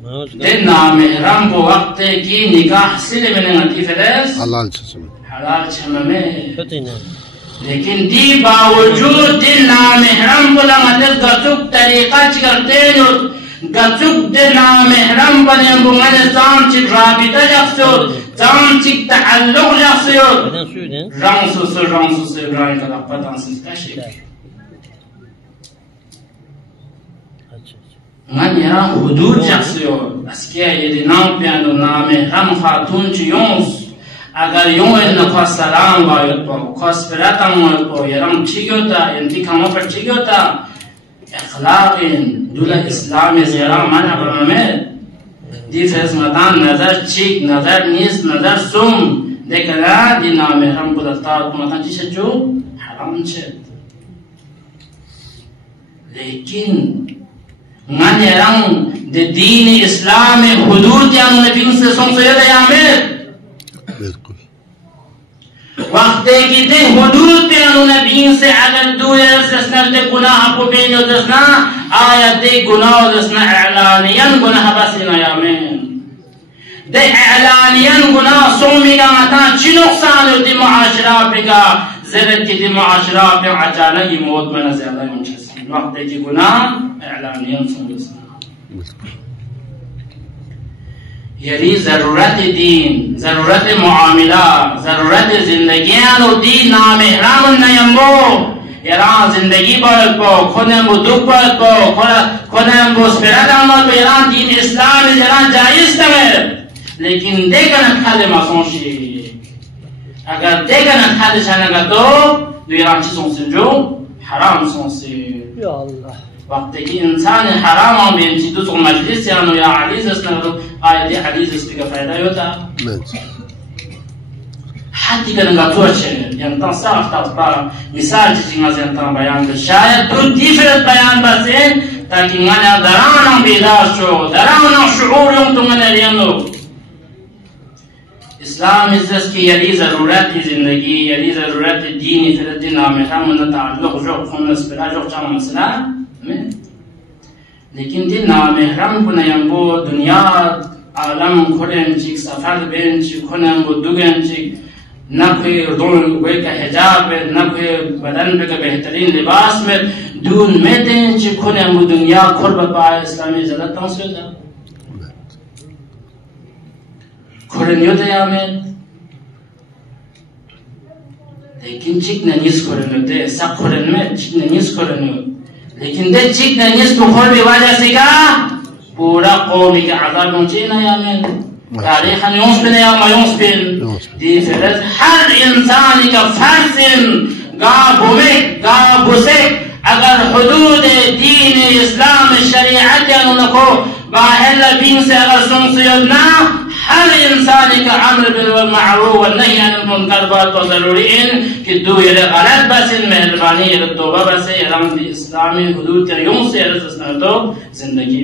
दिन नामहरम को वक्त की निकाह सिले में नती फरेस हलाल छम में लेकिन दी बावजूद दिन नामहरम को लंगत गचुक तरीका करते जो गचुक दिन नामहरम बने बुंगन जान चिक राबिता जक्सो जान चिक ताल्लुक जक्सो रंग सुसु रंग का पता सिस्ता Sheikh nganya hudud jaksyo aske yedi nam piano name ram khatun chiyons agar yon na salam wa yo khosperatan wa yaram chigota enti kama par chigota akhlaqin dula islam zira mana barame di fez madan nazar chik nazar nis nazar sum dekala di name ram budata matan chishu haram che lekin nganyarang de din islam hudud yang nabi se sonsaya yamer bilkul वक्त की दे हुदूद पे नाबी से अगर दूर दसना दे गुनाह को बेनो दसना आयत दे गुनाह दसना एलानियन गुनाह बस ना यामेन दे एलानियन गुनाह सोमिगा आता चिनुक्सान दे मुआशरा पे का जरत की दे मुआशरा पे अचानक ही मौत में ज्यादा मुझे वक्त की गुनाह एलानियन सोमिगा यही जरूरत दीन जरूरत मुआमिला जरूरत जिंदगी और दीन नाम हराम नयम्बो यरा जिंदगी पर को खोने वो दुख पर को खोने वो स्पिरादाम पर यरा दीन इस्लाम यरा जायज तमे लेकिन देखना खाले मासोंशी अगर देखना खाले चलना तो यरा चीजों से जो हराम सोंसे या अल्लाह वक्त की इंसान हराम में चीजों को मजलिस या नो या हदीस इसने आयत हदीस इस का फायदा होता हाथी का नंगा तो अच्छे यंता साफ ताफा मिसाल चीज़ें यंता बयान कर शायद तो डिफरेंट बयान बसे ताकि मना दराना बिलाशो दराना शऊर यंग तुमने लियानो इस्लाम इज़्ज़त की यही ज़रूरत है ज़िंदगी यही ज़रूरत है दीन फिर दिन में हम न ताल्लुक़ जो खुनस पर जो चाम मसला लेकिन दिन नामहरम को नयम्बो दुनिया आलम खोलें चिक सफर बेन चिक खोलें वो दुगें चिक न कोई रोल कोई का हिजाब में न कोई बदन पे का बेहतरीन लिबास में दून में दें चिक खोलें वो दुनिया खोल बपाए इस्लामी ज़रूरत तंसो जा खोलें यो दया में लेकिन चिक न निस खोलें दे सब खोलें में चिक न निस खोलें लेकिन दे चिक न निस को खोल भी वजह से का पूरा कौमी के आज़ाद मुझे ना यामें तारीख़ हम यूं स्पिन या मायूं स्पिन दी फिरत हर इंसान का फर्ज़न गाबुसे अगर हुदूद दीन इस्लाम शरीयत या उनको बाहर बीन से अगर सुन ना हर इंसान का अम्र बिल मारूफ व नही अनिल मुनकर बात तो जरूरी है कि दो ये गलत बस इन मेहरबानी ये तौबा बस ये रंग इस्लामी हुदूद के यूं से तो जिंदगी